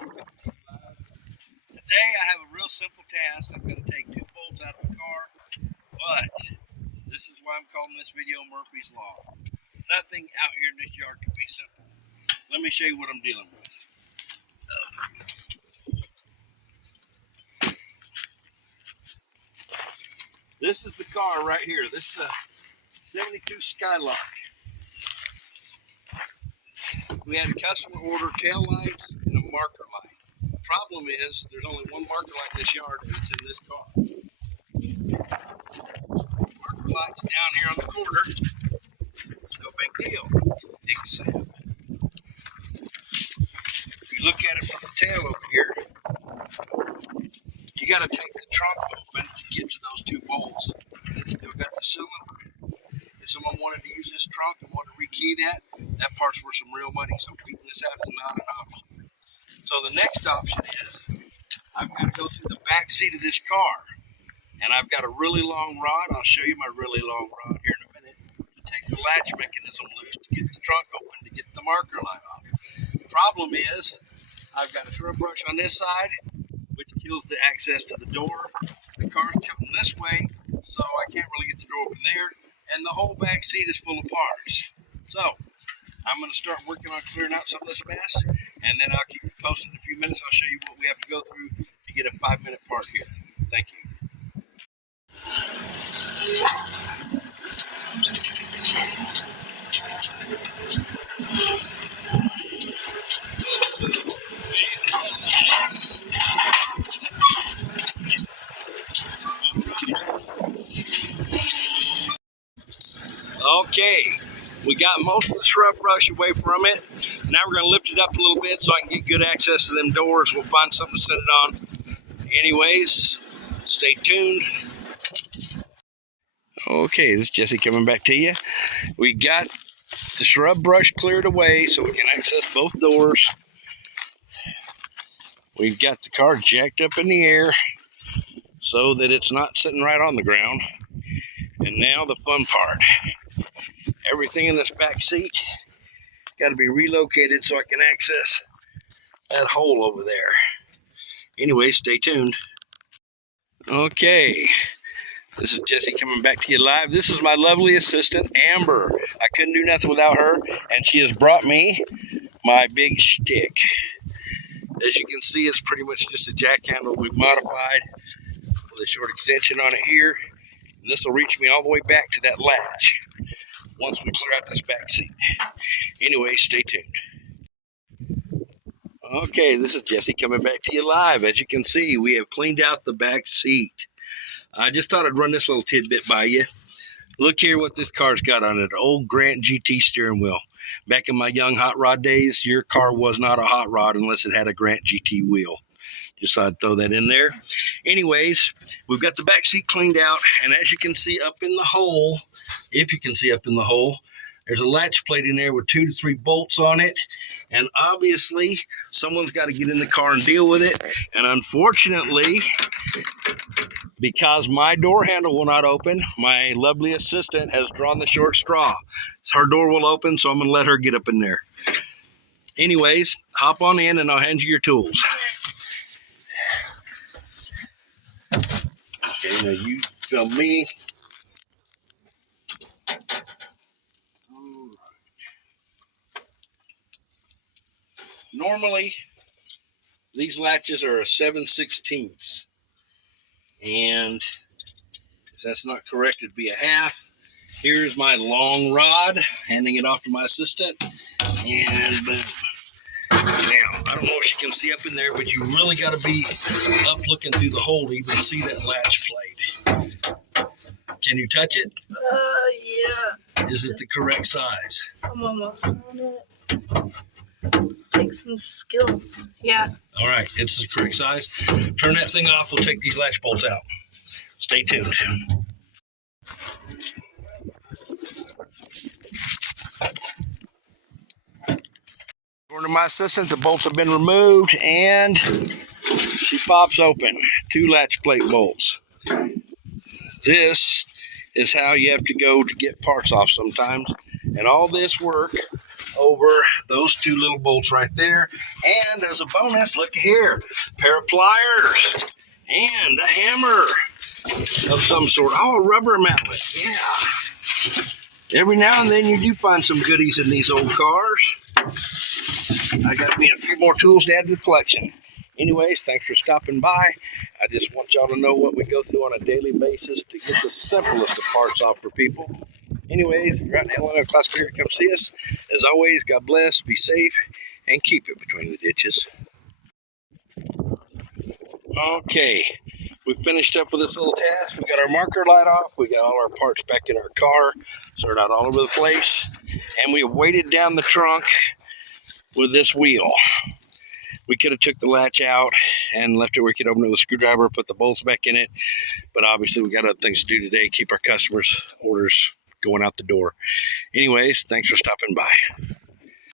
Today I have a real simple task. I'm going to take 2 bolts out of the car, but this is why I'm calling this video Murphy's Law. Nothing out here in this yard can be simple. Let me show you what I'm dealing with. This is the car right here. This is a 72 Skylark. We had a customer order tail lights and a marker light. The problem is there's only one marker light in this yard, and it's in this car. Marker light's down here on the corner. No big deal, except if you look at it from the tail over here, you got to take the trunk open to get to those 2 bolts. It's still got the cylinder. If someone wanted to use this trunk and wanted to rekey that part's worth some real money. So beating this out is not an option. So the next option is I've got to go through the back seat of this car, and I've got a really long rod. I'll show you my really long rod here in a minute to take the latch mechanism loose to get the trunk open to get the marker light off. The problem is I've got a shrub brush on this side, which kills the access to the door. The car's tilting this way, so I can't really get the door open there, and the whole back seat is full of parts. So I'm going to start working on clearing out some of this mess, and then I'll keep you posted in a few minutes. I'll show you what we have to go through to get a 5-minute part here. Thank you. Okay, we got most of the shrub brush away from it. Now we're going to lift it up a little bit so I can get good access to them doors. We'll find something to set it on. Anyways, stay tuned. Okay, this is Jesse coming back to you. We got the shrub brush cleared away so we can access both doors. We've got the car jacked up in the air so that it's not sitting right on the ground. And now the fun part. Everything in this back seat got to be relocated so I can access that hole over there. Anyway, stay tuned. Okay, this is Jesse coming back to you live. This is my lovely assistant, Amber. I couldn't do nothing without her, and she has brought me my big stick. As you can see, it's pretty much just a jack handle we've modified with a short extension on it here. And this will reach me all the way back to that latch once we clear out this back seat. Anyway, stay tuned. Okay, this is Jesse coming back to you live. As you can see, we have cleaned out the back seat. I just thought I'd run this little tidbit by you. Look here what this car's got on it. Old Grant GT steering wheel. Back in my young hot rod days, your car was not a hot rod unless it had a Grant GT wheel. Just thought I'd throw that in there. Anyways, we've got the back seat cleaned out, and as you can see up in the hole, if you can see up in the hole, there's a latch plate in there with 2 to 3 bolts on it, and obviously someone's got to get in the car and deal with it. And unfortunately, because my door handle will not open, my lovely assistant has drawn the short straw. Her door will open, so I'm going to let her get up in there. Anyways, hop on in and I'll hand you your tools. Okay, now you film me. Normally, these latches are a 7/16, and if that's not correct, it'd be a half. Here's my long rod, handing it off to my assistant, and boom. Now, I don't know if you can see up in there, but you really got to be up looking through the hole to even see that latch plate. Can you touch it? Yeah. Is it the correct size? I'm almost on it. Takes some skill. Yeah. All right, it's the correct size. Turn that thing off. We'll take these latch bolts out. Stay tuned. According to my assistant, the bolts have been removed, and she pops open 2 latch plate bolts. This is how you have to go to get parts off sometimes. And all this work over those two little bolts right there. And as a bonus, look here, pair of pliers and a hammer of some sort. Oh, a rubber mallet. Yeah. Every now and then you do find some goodies in these old cars. I got me a few more tools to add to the collection. Anyways, thanks for stopping by. I just want y'all to know what we go through on a daily basis to get the simplest of parts off for people. Anyways, if you're out in Illinois, Classic Area, come see us. As always, God bless, be safe, and keep it between the ditches. Okay, we finished up with this little task. We got our marker light off. We got all our parts back in our car, sorted out all over the place. And we weighted down the trunk with this wheel. We could have took the latch out and left it where we could open it with a screwdriver, put the bolts back in it. But obviously we got other things to do today, keep our customers' orders going out the door. Anyways, thanks for stopping by.